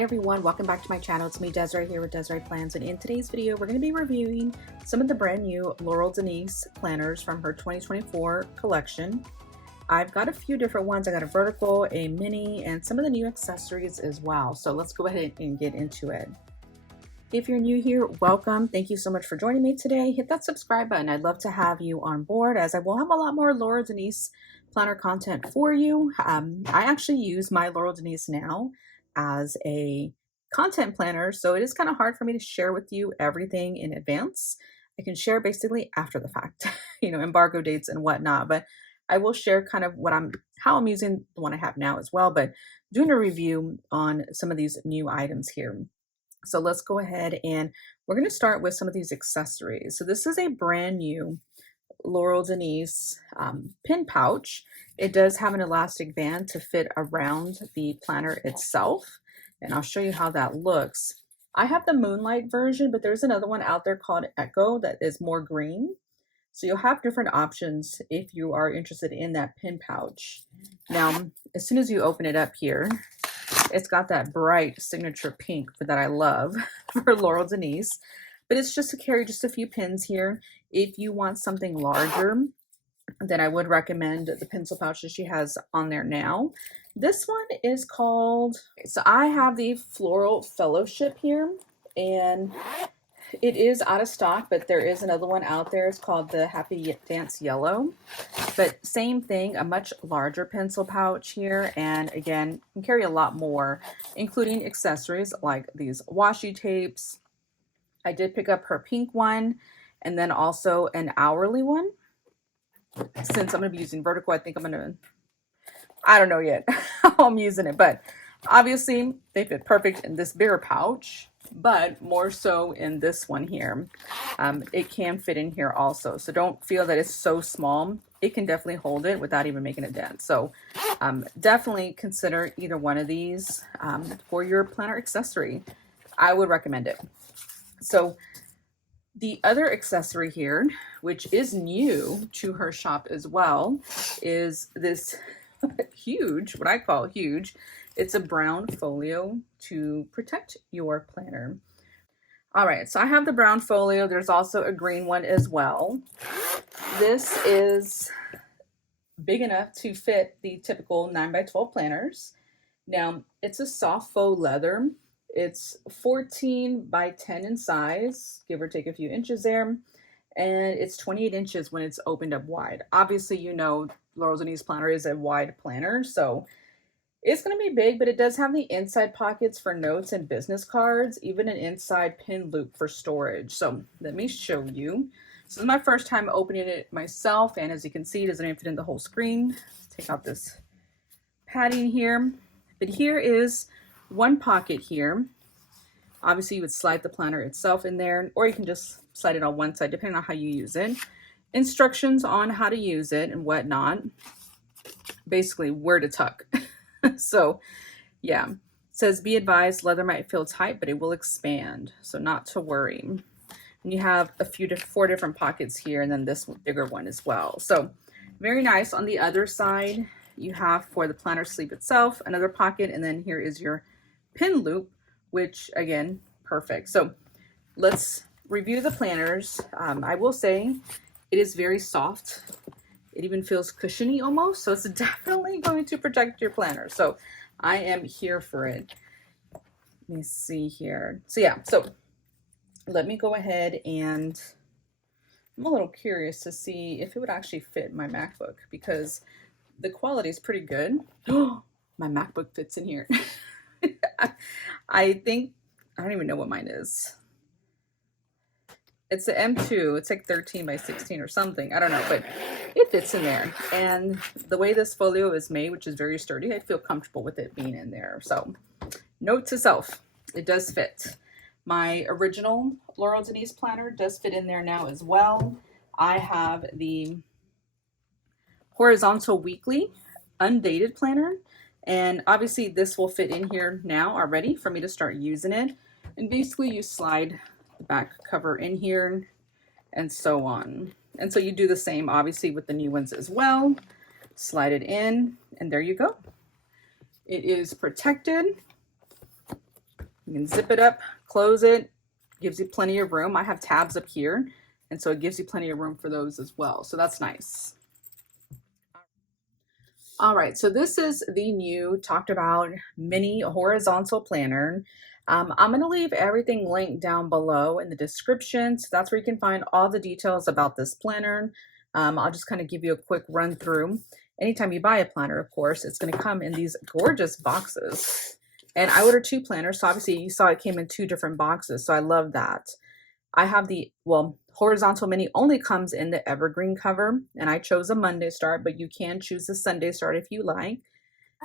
Hi everyone, welcome back to my channel. It's me, Desiree, here with Desiree Plans, and in today's video we're going to be reviewing some of the brand new Laurel Denise planners from her 2024 collection. I've got a few different ones. I got a vertical, a mini, and some of the new accessories as well. So let's go ahead and get into it. If you're new here, welcome. Thank you so much for joining me today. Hit that subscribe button. I'd love to have you on board, as I will have a lot more Laurel Denise planner content for you. I actually use my Laurel Denise now as a content planner, so it is kind of hard for me to share with you everything in advance. I can share basically after the fact, embargo dates and whatnot, but I will share kind of how I'm using the one I have now as well, but doing a review on some of these new items here. So let's go ahead and we're going to start with some of these accessories. So this is a brand new Laurel Denise pin pouch. It does have an elastic band to fit around the planner itself, and I'll show you how that looks. I have the Moonlight version, but there's another one out there called Echo that is more green. So you'll have different options if you are interested in that pin pouch. Now, as soon as you open it up here, it's got that bright signature pink that I love for Laurel Denise, but it's just to carry just a few pins here. If you want something larger, then I would recommend the pencil pouch that she has on there now. This one is called, so I have the Floral Fellowship here, and it is out of stock, but there is another one out there. It's called the Happy Dance Yellow, but same thing, a much larger pencil pouch here. And again, you can carry a lot more, including accessories like these washi tapes. I did pick up her pink one, and then also an hourly one. Since I'm going to be using vertical, I think I don't know yet how I'm using it, but obviously they fit perfect in this bigger pouch, but more so in this one here. It can fit in here also, so don't feel that it's so small. It can definitely hold it without even making a dent. So definitely consider either one of these for your planner accessory. I would recommend it. So the other accessory here, which is new to her shop as well, is this huge, what I call huge. It's a brown folio to protect your planner. All right, so I have the brown folio. There's also a green one as well. This is big enough to fit the typical 9x12 planners. Now, it's a soft faux leather. It's 14 by 10 in size, give or take a few inches there, and it's 28 inches when it's opened up wide. Obviously, Laurel Denise planner is a wide planner, so it's going to be big, but it does have the inside pockets for notes and business cards, even an inside pin loop for storage. So let me show you. This is my first time opening it myself, and as you can see, it doesn't even fit in the whole screen. Let's take out this padding here, but here is one pocket here. Obviously, you would slide the planner itself in there, or you can just slide it on one side, depending on how you use it. Instructions on how to use it and whatnot. Basically, where to tuck. So, yeah. It says, be advised, leather might feel tight, but it will expand. So not to worry. And you have four different pockets here, and then this bigger one as well. So very nice. On the other side, you have for the planner sleeve itself, another pocket, and then here is your pin loop, which again, perfect. So let's review the planners. I will say it is very soft. It even feels cushiony almost, so it's definitely going to protect your planner. So I am here for it. Let me see here. So yeah, so let me go ahead, and I'm a little curious to see if it would actually fit my MacBook, because the quality is pretty good. My MacBook fits in here. I think, I don't even know what mine is. It's the M2. It's like 13 by 16 or something. I don't know, but it fits in there. And the way this folio is made, which is very sturdy, I feel comfortable with it being in there. So note to self, it does fit. My original Laurel Denise planner does fit in there now as well. I have the horizontal weekly undated planner, and obviously this will fit in here now already for me to start using it. And basically you slide the back cover in here and so on. And so you do the same obviously with the new ones as well. Slide it in, and there you go. It is protected. You can zip it up, close it, gives you plenty of room. I have tabs up here, and so it gives you plenty of room for those as well. So that's nice. All right, so this is the new talked about mini horizontal planner. I'm going to leave everything linked down below in the description. So that's where you can find all the details about this planner. I'll just kind of give you a quick run through. Anytime you buy a planner, of course, it's going to come in these gorgeous boxes. And I ordered 2 planners. So obviously you saw it came in 2 different boxes. So I love that. I have the, well, horizontal mini only comes in the evergreen cover, and I chose a Monday start, but you can choose the Sunday start if you like.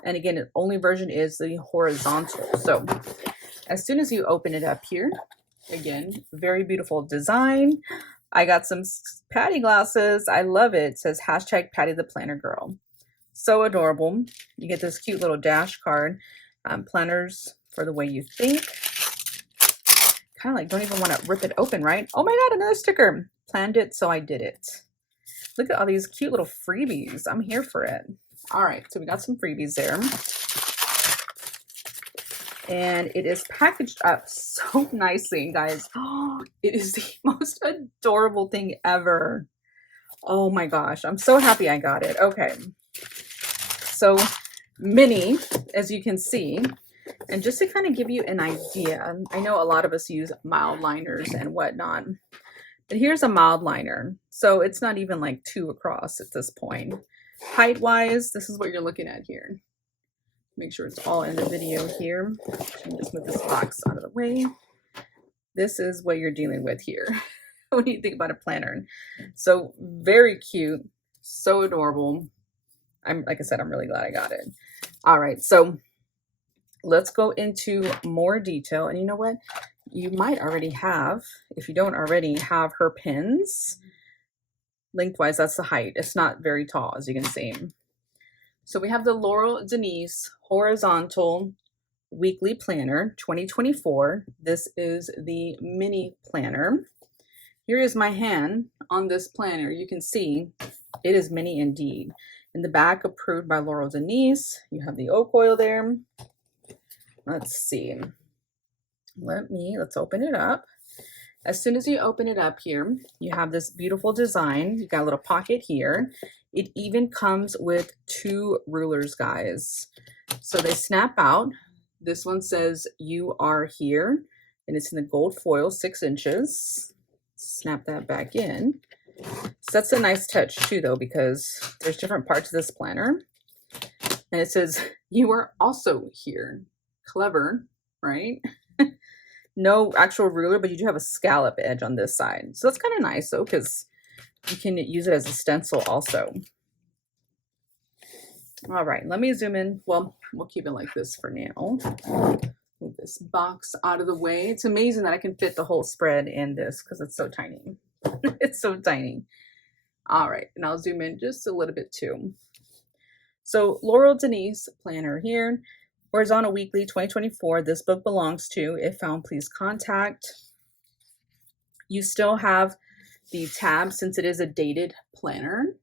And again, the only version is the horizontal. So as soon as you open it up here, again, very beautiful design. I got some Patty glasses. I love it. It says hashtag Patty the Planner Girl. So adorable. You get this cute little dash card. Planners for the way you think. Kind of like don't even want to rip it open, right? Oh my God, another sticker. Planned it, so I did it. Look at all these cute little freebies. I'm here for it. All right, so we got some freebies there. And it is packaged up so nicely, guys. Oh, it is the most adorable thing ever. Oh my gosh, I'm so happy I got it. Okay, so mini, as you can see. And just to kind of give you an idea, I know a lot of us use mild liners and whatnot, but here's a mild liner. So it's not even like 2 across at this point. Height wise, this is what you're looking at here. Make sure it's all in the video here. Just move this box out of the way. This is what you're dealing with here when you think about a planner. So very cute, so adorable. Like I said, I'm really glad I got it. All right, so let's go into more detail. And you know what? You might already have, if you don't already have her pins. Lengthwise, that's the height. It's not very tall, as you can see. So we have the Laurel Denise Horizontal Weekly Planner 2024. This is the mini planner. Here is my hand on this planner. You can see it is mini indeed. In the back, approved by Laurel Denise. You have the oak oil there. Let's see. Let's open it up. As soon as you open it up here, you have this beautiful design. You got a little pocket here. It even comes with 2 rulers, guys. So they snap out. This one says you are here, and it's in the gold foil, 6 inches. Snap that back in. So that's a nice touch too, though, because there's different parts of this planner. And it says you are also here. Clever, right? No actual ruler, but you do have a scallop edge on this side. So that's kind of nice though, because you can use it as a stencil also. All right, let me zoom in. Well, we'll keep it like this for now. Move this box out of the way. It's amazing that I can fit the whole spread in this because it's so tiny. It's so tiny. All right, and I'll zoom in just a little bit too. So Laurel Denise planner here. Horizontal Weekly 2024. This book belongs to. If found, please contact. You still have the tab since it is a dated planner.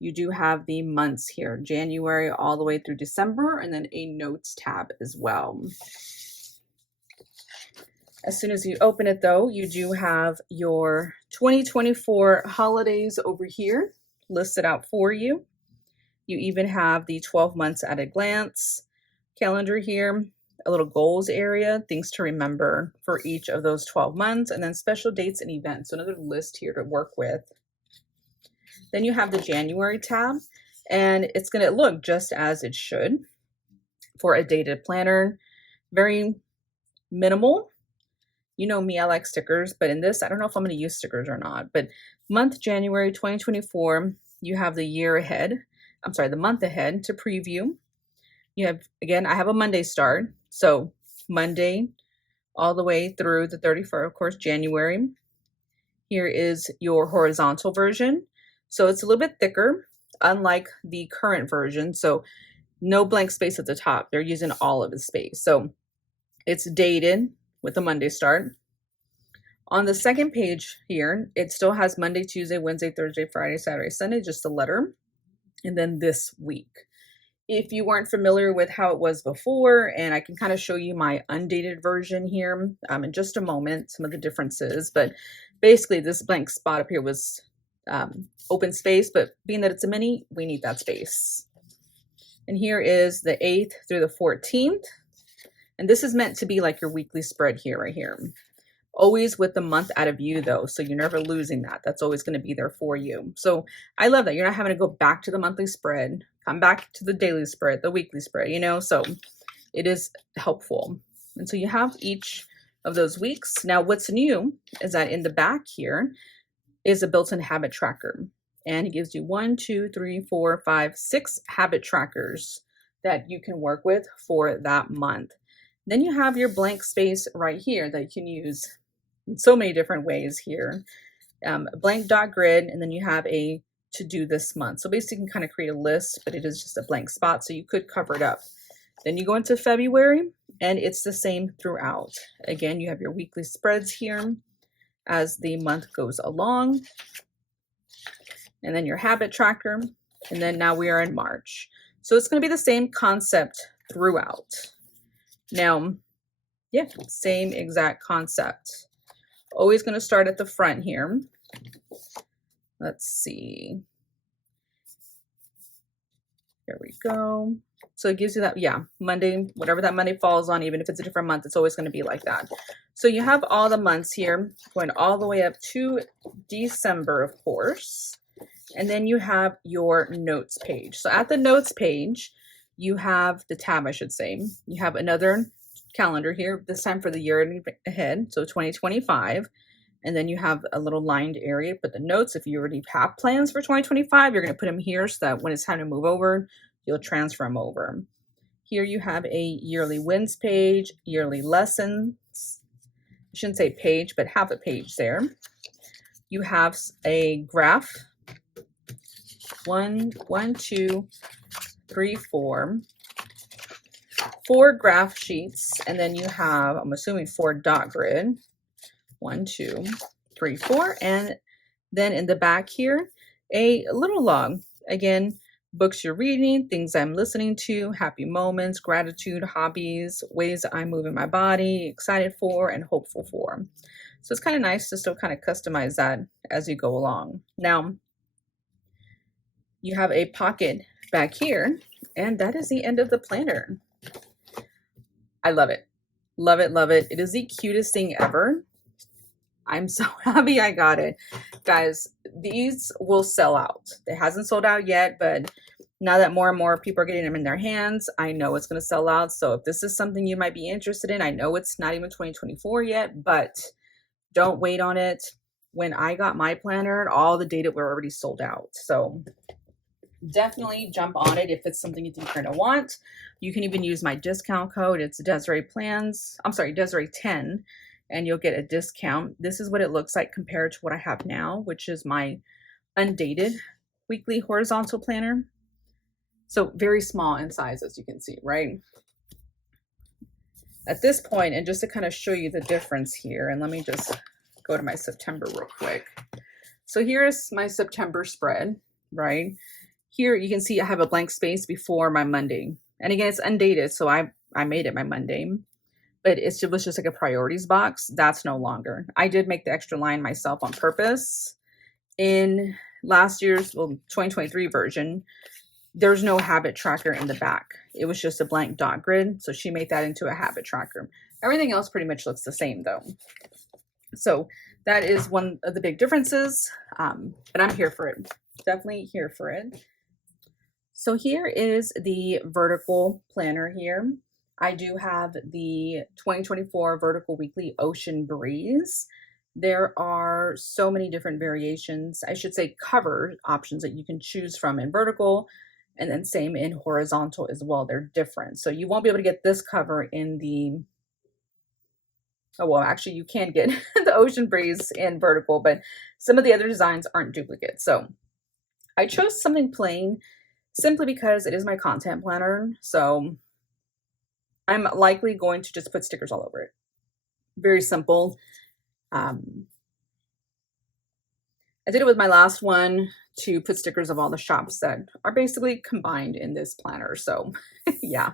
You do have the months here, January all the way through December, and then a notes tab as well. As soon as you open it though, you do have your 2024 holidays over here listed out for you. You even have the 12 months at a glance calendar here, a little goals area, things to remember for each of those 12 months, and then special dates and events. So another list here to work with. Then you have the January tab, and it's going to look just as it should for a dated planner. Very minimal. You know me, I like stickers, but in this, I don't know if I'm going to use stickers or not. But month January 2024, you have the year ahead. I'm sorry, the month ahead to preview. You have, again, I have a Monday start. So Monday all the way through the 31st, of course, January. Here is your horizontal version. So it's a little bit thicker, unlike the current version. So no blank space at the top. They're using all of the space. So it's dated with a Monday start. On the second page here, it still has Monday, Tuesday, Wednesday, Thursday, Friday, Saturday, Sunday, just a letter. And then this week. if you weren't familiar with how it was before, and I can kind of show you my undated version here in just a moment, some of the differences. But basically this blank spot up here was open space, but being that it's a mini, we need that space. And here is the 8th through the 14th. And this is meant to be like your weekly spread here, right here. Always with the month out of view though, so you're never losing that. That's always going to be there for you. So I love that. You're not having to go back to the monthly spread, come back to the daily spread, the weekly spread, you know, so it is helpful. And so you have each of those weeks. Now what's new is that in the back here is a built-in habit tracker. And it gives you 1, 2, 3, 4, 5, 6 habit trackers that you can work with for that month. Then you have your blank space right here that you can use in so many different ways here. Blank dot grid, and then you have a to do this month. So basically you can kind of create a list, but it is just a blank spot, so you could cover it up. Then you go into February, and it's the same throughout. Again, you have your weekly spreads here as the month goes along. And then your habit tracker, and then now we are in March. So it's going to be the same concept throughout. Now, yeah, same exact concept. Always going to start at the front here. Let's see. There we go. So it gives you that, yeah, Monday, whatever that Monday falls on, even if it's a different month, it's always going to be like that. So you have all the months here going all the way up to December, of course. And then you have your notes page. So at the notes page, you have the tab, I should say. You have another calendar here, this time for the year ahead, so 2025. And then you have a little lined area, put the notes. If you already have plans for 2025, you're going to put them here so that when it's time to move over, you'll transfer them over. Here you have a yearly wins page, yearly lessons. I shouldn't say page, but have a page there. You have a graph. 1, 2, 3, 4. 4 graph sheets, and then you have, I'm assuming, 4 dot grid. 1, 2, 3, 4, and then in the back here, a little log. Again, books you're reading, things I'm listening to, happy moments, gratitude, hobbies, ways I'm moving my body, excited for, and hopeful for. So it's kind of nice to still kind of customize that as you go along. Now, you have a pocket back here, and that is the end of the planner. I love it. Love it, love it. It is the cutest thing ever. I'm so happy I got it. Guys, these will sell out. It hasn't sold out yet, but now that more and more people are getting them in their hands, I know it's going to sell out. So if this is something you might be interested in, I know it's not even 2024 yet, but don't wait on it. When I got my planner, all the data were already sold out. So definitely jump on it if it's something you think you're going to want. You can even use my discount code. It's Desiree Plans. I'm sorry, Desiree 10, and you'll get a discount. This is what it looks like compared to what I have now, which is my undated weekly horizontal planner. So very small in size, as you can see, right? At this point, and just to kind of show you the difference here, and let me just go to my September real quick. So here's my September spread, right? Here you can see I have a blank space before my Monday. And again, it's undated, so I made it my Monday. But it was just like a priorities box. That's no longer. I did make the extra line myself on purpose. In last year's, 2023 version, there's no habit tracker in the back. It was just a blank dot grid. So she made that into a habit tracker. Everything else pretty much looks the same though. So that is one of the big differences. But I'm here for it. Definitely here for it. So here is the vertical planner here. I do have the 2024 Vertical Weekly Ocean Breeze. There are so many different variations, I should say cover options that you can choose from in vertical, and then same in horizontal as well. They're different. So you won't be able to get this cover in the, oh, well, actually you can get the Ocean Breeze in vertical, but some of the other designs aren't duplicates. So I chose something plain simply because it is my content planner. So I'm likely going to just put stickers all over it. Very simple. I did it with my last one to put stickers of all the shops that are basically combined in this planner. So yeah.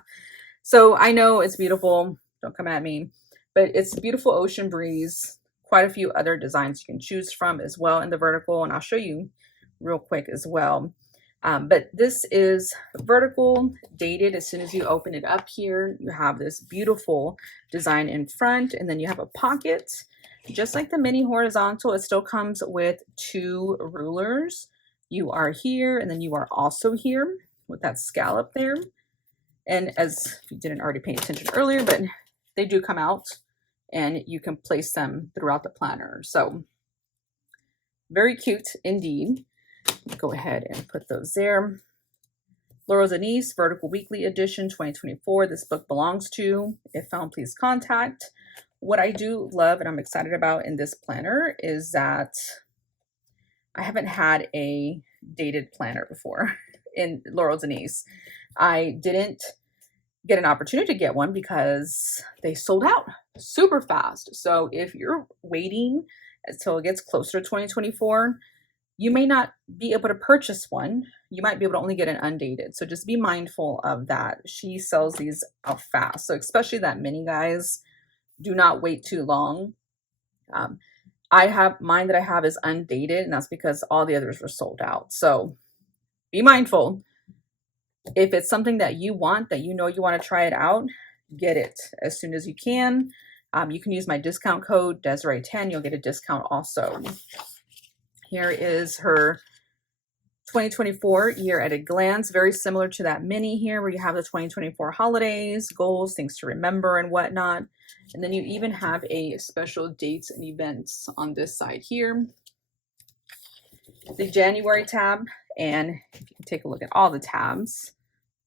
So I know it's beautiful. Don't come at me, but it's beautiful ocean breeze. Quite a few other designs you can choose from as well in the vertical, and I'll show you real quick as well. But this is vertical, dated. As soon as you open it up here, you have this beautiful design in front, and then you have a pocket. Just like the mini horizontal, it still comes with 2 rulers. You are here, and then you are also here with that scallop there. And as you didn't already pay attention earlier, but they do come out and you can place them throughout the planner. So very cute indeed. Go ahead and put those there. Laurel Denise, Vertical Weekly Edition 2024. This book belongs to. If found, please contact. What I do love and I'm excited about in this planner is that I haven't had a dated planner before in Laurel Denise. I didn't get an opportunity to get one because they sold out super fast. So if you're waiting until it gets closer to 2024, you may not be able to purchase one. You might be able to only get an undated. So just be mindful of that. She sells these out fast. So especially that mini, guys, do not wait too long. I have mine that I have is undated, and that's because all the others were sold out. So be mindful. If it's something that you want, that you know you want to try it out, get it as soon as you can. You can use my discount code Desiree10. You'll get a discount also. Here is her 2024 year at a glance, very similar to that mini here where you have the 2024 holidays, goals, things to remember and whatnot. And then you even have a special dates and events on this side here. The January tab, and if you can take a look at all the tabs,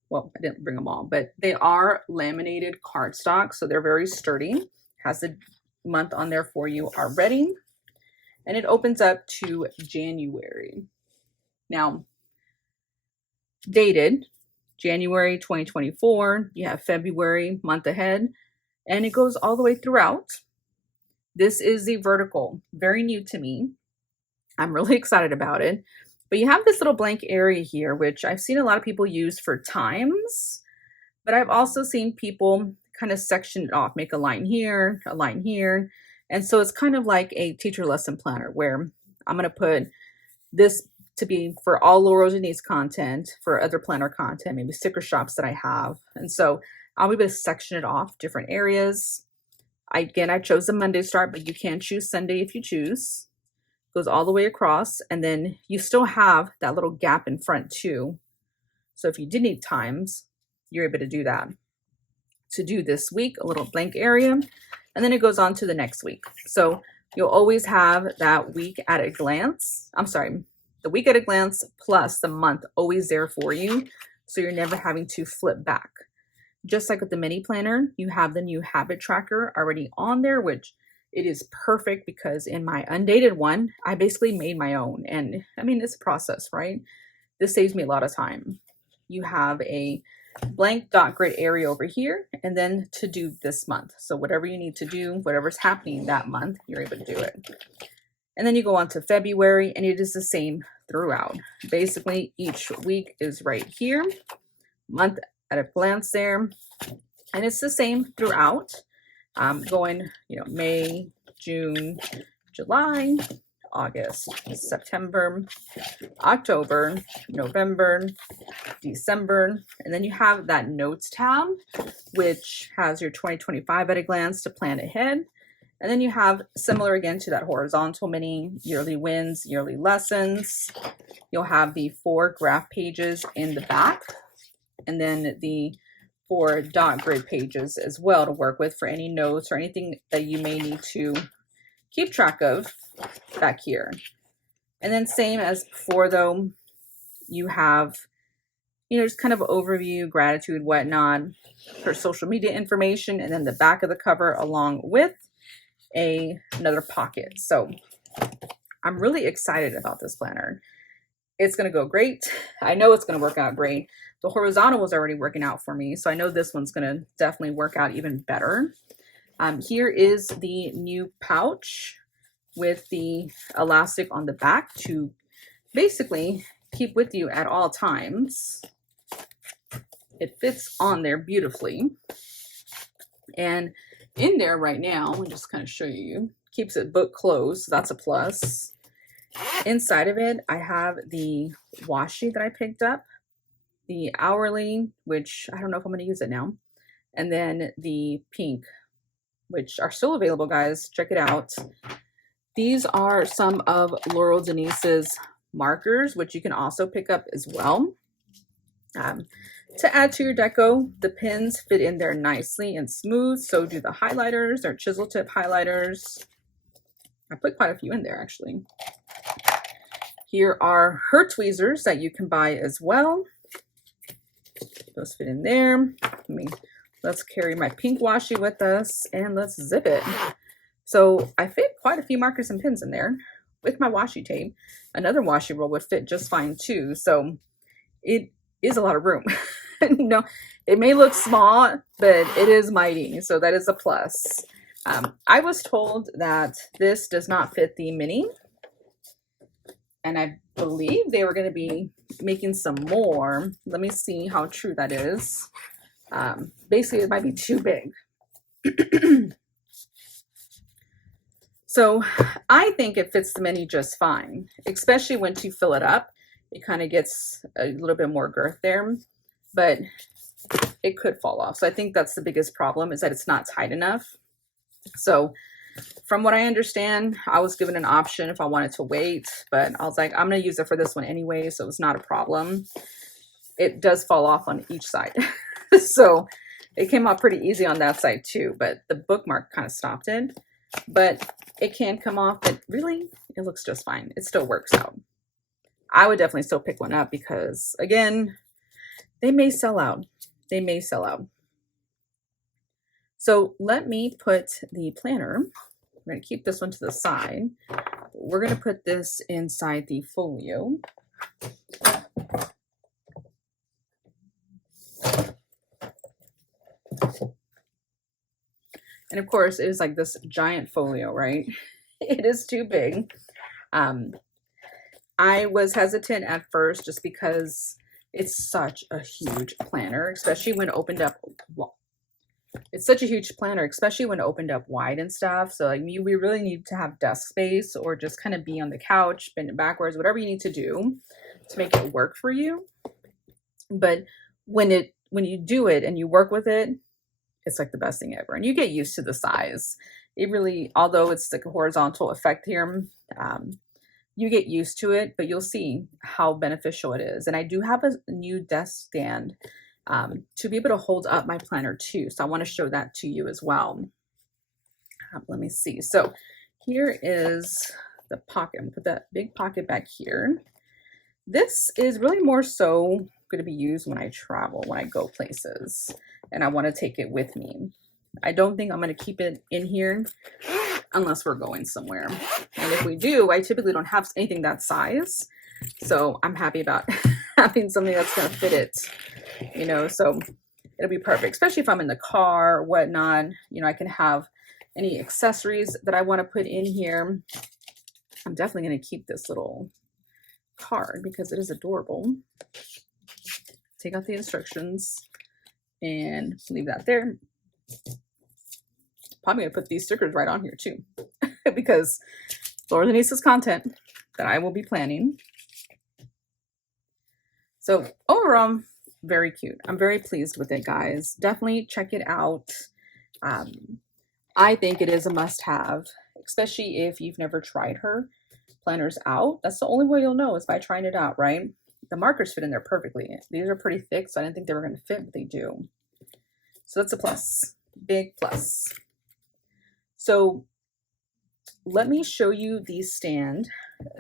well, I didn't bring them all, but they are laminated cardstock, so they're very sturdy. Has the month on there for you already. And it opens up to January. Now, dated January 2024, you have February, month ahead, and it goes all the way throughout. This is the vertical, very new to me. I'm really excited about it. But you have this little blank area here, which I've seen a lot of people use for times, but I've also seen people kind of section it off, make a line here, a line here. And so it's kind of like a teacher lesson planner where I'm going to put this to be for all Laurel Denise content, for other planner content, maybe sticker shops that I have. And so I'll be able to section it off different areas. I chose the Monday start, but you can choose Sunday if you choose. Goes all the way across, and then you still have that little gap in front too. So if you did need times, you're able to do that. To do this week, a little blank area, and then it goes on to the next week. So you'll always have that week at a glance. I'm sorry, the week at a glance plus the month always there for you. So you're never having to flip back. Just like with the mini planner, you have the new habit tracker already on there, which it is perfect because in my undated one, I basically made my own. And I mean, it's a process, right? This saves me a lot of time. You have a blank dot grid area over here, and then to do this month. So whatever you need to do, whatever's happening that month, you're able to do it. And then you go on to February, and it is the same throughout. Basically, each week is right here, month at a glance there, and it's the same throughout. Going, May, June, July, August, September, October, November, December, and then you have that notes tab, which has your 2025 at a glance to plan ahead. And then you have similar again to that horizontal mini, yearly wins, yearly lessons. You'll have the 4 graph pages in the back, and then the 4 dot grid pages as well to work with for any notes or anything that you may need to keep track of back here. And then same as before though, you have, just kind of overview, gratitude, whatnot, for social media information, and then the back of the cover along with another pocket. So I'm really excited about this planner. It's going to go great. I know it's going to work out great. The horizontal was already working out for me, so I know this one's going to definitely work out even better. Here is the new pouch. with the elastic on the back to basically keep with you at all times. It fits on there beautifully. And in there right now, let me just kind of show you, keeps it book closed, so that's a plus. Inside of it, I have the washi that I picked up, the hourly, which I don't know if I'm going to use it now, and then the pink, which are still available, guys. Check it out. These are some of Laurel Denise's markers, which you can also pick up as well. To add to your deco, the pins fit in there nicely and smooth. So do the highlighters. They're chisel tip highlighters. I put quite a few in there, actually. Here are her tweezers that you can buy as well. Those fit in there. Let's carry my pink washi with us and let's zip it. So I fit quite a few markers and pins in there with my washi tape. Another washi roll would fit just fine too. So it is a lot of room. You know, it may look small, but it is mighty. So that is a plus. I was told that this does not fit the mini. And I believe they were going to be making some more. Let me see how true that is. Basically, it might be too big. So I think it fits the mini just fine, especially once you fill it up. It kind of gets a little bit more girth there, but it could fall off. So I think that's the biggest problem, is that it's not tight enough. So from what I understand, I was given an option if I wanted to wait, but I was like, I'm going to use it for this one anyway, so it's not a problem. It does fall off on each side. So it came out pretty easy on that side too, but the bookmark kind of stopped it. But it can come off, but really, it looks just fine. It still works out. I would definitely still pick one up because, again, they may sell out. They may sell out. So let me put the planner. We're going to keep this one to the side. We're going to put this inside the folio. And of course, it is like this giant folio, right? It is too big. I was hesitant at first just because it's such a huge planner, especially when opened up. It's such a huge planner, especially when opened up wide and stuff. So like we really need to have desk space or just kind of be on the couch, bend it backwards, whatever you need to do to make it work for you. But when you do it and you work with it, it's like the best thing ever. And you get used to the size. It really, although it's like a horizontal effect here, you get used to it, but you'll see how beneficial it is. And I do have a new desk stand to be able to hold up my planner too. So I want to show that to you as well. Let me see. So here is the pocket. I'm gonna put that big pocket back here. This is really more so going to be used when I travel, when I go places, and I want to take it with me. I don't think I'm going to keep it in here unless we're going somewhere. And if we do, I typically don't have anything that size. So I'm happy about having something that's going to fit it, you know, so it'll be perfect, especially if I'm in the car or whatnot. You know, I can have any accessories that I want to put in here. I'm definitely going to keep this little card because it is adorable. Take out the instructions and leave that there. Probably gonna put these stickers right on here too because Laurel Denise's content that I will be planning. So overall, very cute. I'm very pleased with it, guys. Definitely check it out. I think it is a must-have, especially if you've never tried her planners out. That's the only way you'll know is by trying it out, right? The markers fit in there perfectly. These are pretty thick, so I didn't think they were going to fit, but they do. So that's a plus. Big plus. So let me show you the stand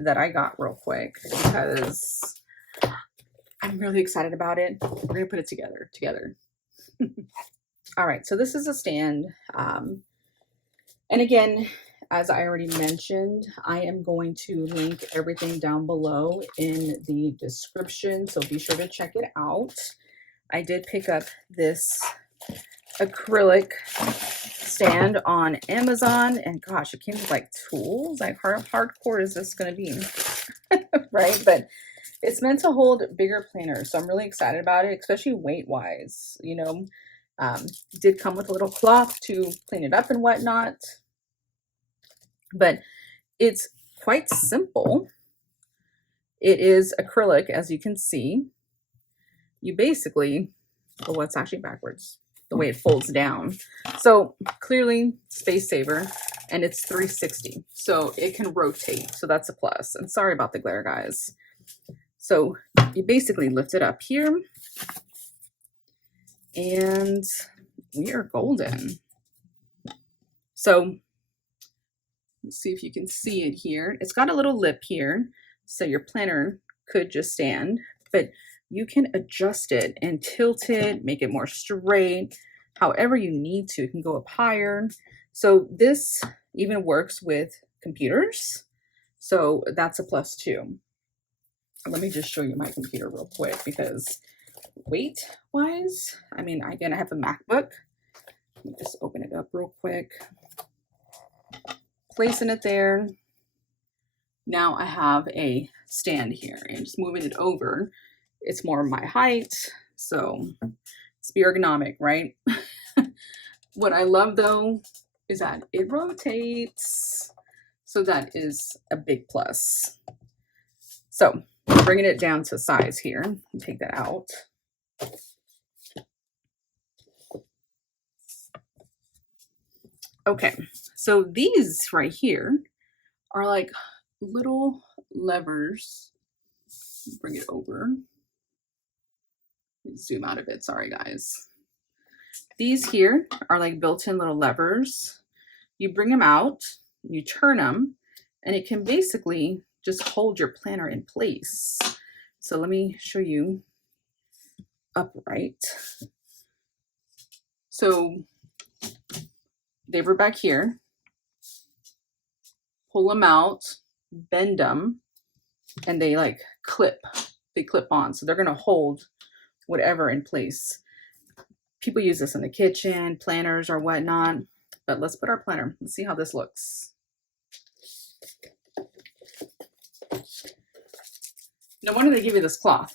that I got real quick because I'm really excited about it. We're going to put it together. All right, so this is a stand. And again, as I already mentioned, I am going to link everything down below in the description, so be sure to check it out. I did pick up this acrylic stand on Amazon, and gosh, it came with like tools. Like how hardcore is this going to be? Right? But it's meant to hold bigger planners, so I'm really excited about it, especially weight wise. You know, did come with a little cloth to clean it up and whatnot, but it's quite simple. It is acrylic, as you can see. You basically, oh, it's actually backwards, the way it folds down. So clearly space saver, and it's 360, so it can rotate. So that's a plus. And sorry about the glare, guys. So you basically lift it up here, and we are golden. So let's see if you can see it here. It's got a little lip here, so your planner could just stand, but you can adjust it and tilt it, make it more straight, however you need to. It can go up higher. So this even works with computers, so that's a plus too. Let me just show you my computer real quick, because weight wise, I mean, again, I have a MacBook. Let me just open it up real quick, placing it there. Now I have a stand here, and just moving it over, it's more my height, so it's be ergonomic, right? What I love though is that it rotates, so that is a big plus. So bringing it down to size here, take that out. Okay, so these right here are like little levers. Bring it over. Zoom out a bit, sorry guys. These here are like built-in little levers. You bring them out, you turn them, and it can basically just hold your planner in place. So let me show you upright. So they were back here. Pull them out, bend them, and they like clip. They clip on, so they're gonna hold whatever in place. People use this in the kitchen, planners or whatnot. But let's put our planner. Let's see how this looks. No wonder they give you this cloth.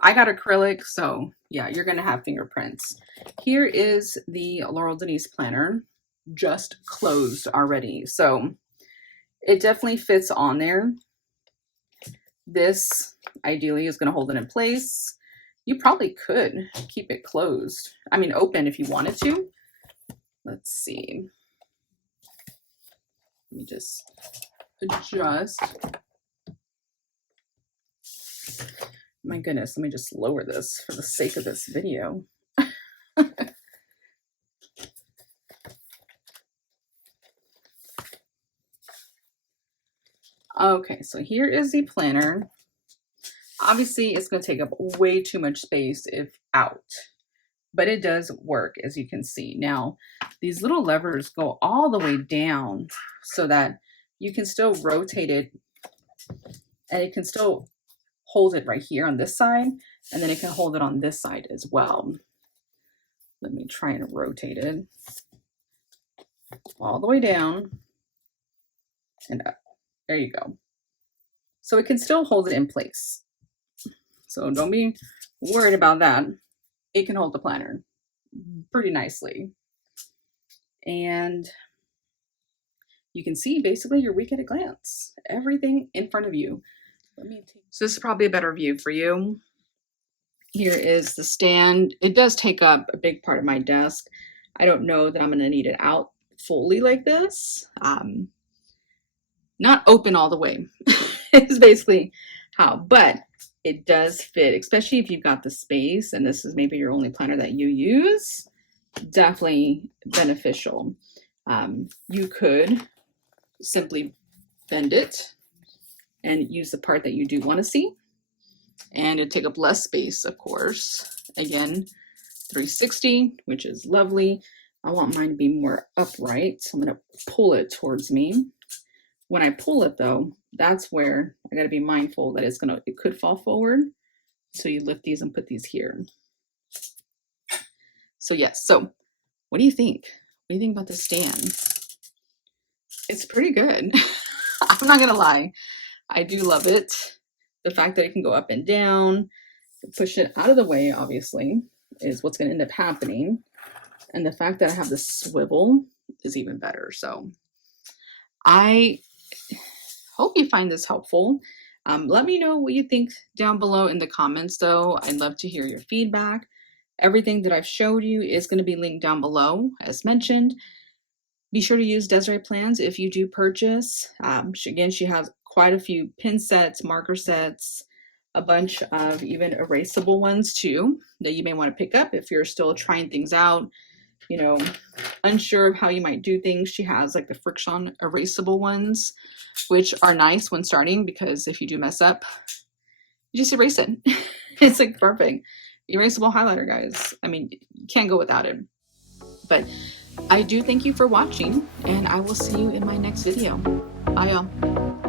I got acrylic, so yeah, you're gonna have fingerprints. Here is the Laurel Denise planner, just closed already. So it definitely fits on there. This ideally is gonna hold it in place. You probably could keep it closed. I mean, open if you wanted to. Let's see. Let me just adjust. My goodness, let me just lower this for the sake of this video. Okay, so here is the planner. Obviously, it's going to take up way too much space if out, but it does work, as you can see. Now, these little levers go all the way down so that you can still rotate it, and it can still hold it right here on this side, and then it can hold it on this side as well. Let me try and rotate it all the way down and up. There you go. So it can still hold it in place. So don't be worried about that. It can hold the planner pretty nicely. And you can see basically your week at a glance, everything in front of you. So this is probably a better view for you. Here is the stand. It does take up a big part of my desk. I don't know that I'm going to need it out fully like this. Not open all the way is basically how, but it does fit, especially if you've got the space and this is maybe your only planner that you use. Definitely beneficial. You could simply bend it and use the part that you do want to see, and it'd take up less space, of course. Again, 360, which is lovely. I want mine to be more upright, so I'm going to pull it towards me. When I pull it though, that's where I got to be mindful that it could fall forward. So you lift these and put these here. So yes, so what do you think? do you think about the stand? It's pretty good. I'm not gonna lie. I do love it. The fact that it can go up and down, push it out of the way, obviously, is what's gonna end up happening. And the fact that I have the swivel is even better. So I hope you find this helpful. Let me know what you think down below in the comments though. I'd love to hear your feedback. Everything that I've showed you is going to be linked down below as mentioned. Be sure to use Desiree Plans if you do purchase. Again, she has quite a few pin sets, marker sets, a bunch of even erasable ones too that you may want to pick up if you're still trying things out, you know, unsure of how you might do things. She has like the friction erasable ones, which are nice when starting because if you do mess up, you just erase it. It's like perfect. Erasable highlighter, guys. I mean, you can't go without it. But I do thank you for watching, and I will see you in my next video. Bye, y'all.